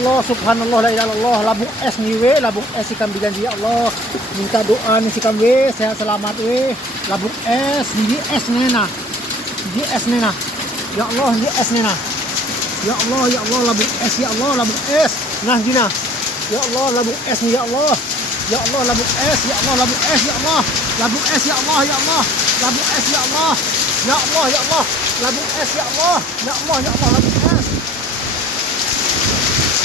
Allah, subhanallah, la ilaha illallah. Labung es nih we, labung es ikan berjanji ya Allah. Minta doa nih si we, sehat selamat we. Labung es, ini es nena. Ini es nena. Ya Allah, ini es nena. Ya Allah, labung es ya Allah, labung es. Nah, gina. Ya Allah, labung es nih ya Allah. Ya Allah, labung es, ya Allah, labung es ya Allah. Labung es ya Allah, ya Allah. Labung es ya Allah. Ya Allah, ya Allah. Labung es ya Allah. Ya Allah, ya Allah, labung es.